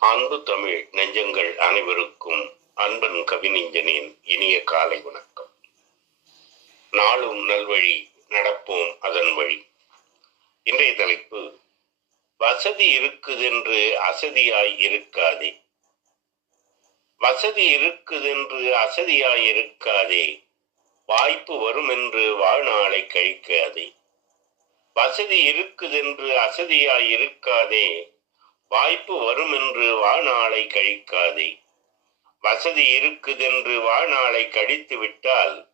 அன்பு தமிழ் நெஞ்சங்கள் அனைவருக்கும் அன்பன் கவிநெஞ்சனின் இனிய காலை வணக்கம். நாளும் நல்வழி நடப்போம் அதன் வழி. இன்றைய தலைப்பு வசதி இருக்குதென்று அசதியாய் இருக்காதே. வசதி இருக்குதென்று அசதியாய் இருக்காதே. வாய்ப்பு வரும் என்று வாழ்நாளை கழிக்காதே. வசதி இருக்குதென்று அசதியாய் இருக்காதே. வாய்ப்பு வரும் என்று வாழ்நாளை கழிக்காதே. வசதி இருக்குதென்று வாழ்நாளை கழித்து விட்டால்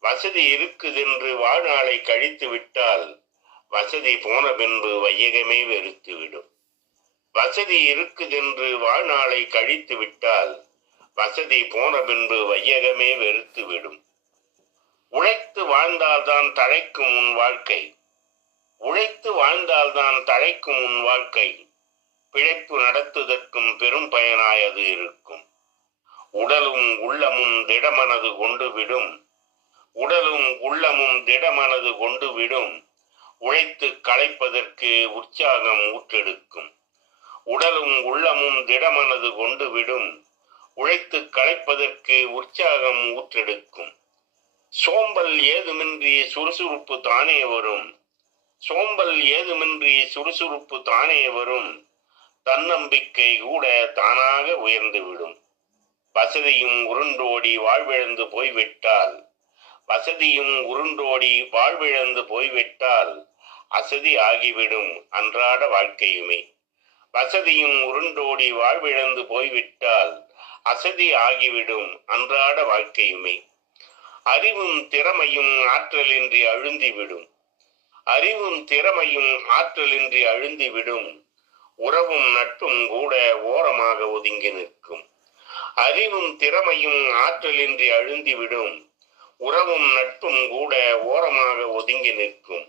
வசதி இருக்குதென்று வாழ்நாளை கழித்து விட்டால் வசதி போன பின்பு வையகமே வெறுத்துவிடும். வசதி இருக்குதென்று வாழ்நாளை கழித்து விட்டால் வசதி போன பின்பு வையகமே வெறுத்துவிடும். உழைத்து வாழ்ந்தால்தான் தழைக்கும் உன் வாழ்க்கை. உழைத்து வாழ்ந்தால்தான் தழைக்கும் உன் வாழ்க்கை. பிழைப்பு நடத்துதற்கும் பெரும் பயனாய் அது இருக்கும். உடலும் உள்ளமும் திடமனது கொண்டு விடும் உடலும் உள்ளமும் திடமனது கொண்டு விடும் உழைத்து களைப்பதற்கு உற்சாகம் ஊற்றெடுக்கும். உடலும் உள்ளமும் திடமனது கொண்டு விடும் உழைத்து களைப்பதற்கு உற்சாகம் ஊற்றெடுக்கும். சோம்பல் ஏதுமின்றி சுறுசுறுப்பு தானே வரும். சோம்பல் ஏதுமின்றி சுறுசுறுப்பு தானே வரும். தன்னம்பிக்கை கூட தானாக உயர்ந்துவிடும் வசதியும் உருண்டோடி வாழ்விழந்து போய்விட்டால். வசதியும் உருண்டோடி வாழ்விழந்து போய்விட்டால் அசதி ஆகிவிடும் அன்றாட வாழ்க்கையுமே. வசதியும் உருண்டோடி வாழ்விழந்து போய்விட்டால் அசதி ஆகிவிடும் அன்றாட வாழ்க்கையுமே. அறிவும் திறமையும் ஆற்றலின்றி அழுந்திவிடும். அறிவும் திறமையும் ஆற்றலின்றி அழுந்திவிடும். உறவும் நட்பும் கூட ஓரமாக ஒதுங்கி நிற்கும். அறிவும் திறமையும் ஆற்றலின்றி அழுந்திவிடும். உறவும் நட்பும் கூட ஓரமாக ஒதுங்கி நிற்கும்.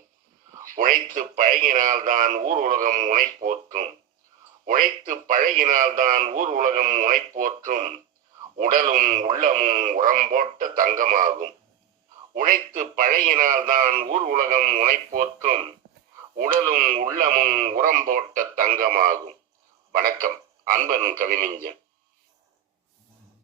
உழைத்து பழகினால்தான் ஊர் உலகம் உனை போற்றும். உழைத்து பழகினால்தான் ஊர் உலகம் உனை போற்றும். உடலும் உள்ளமும் உரம் போட்ட தங்கமாகும். உழைத்து பழகினால்தான் ஊர் உலகம் உனை போற்றும். உடலும் உள்ளமும் உரம் போட்ட தங்கமாகும். வணக்கம் அன்பன் கவிஞன்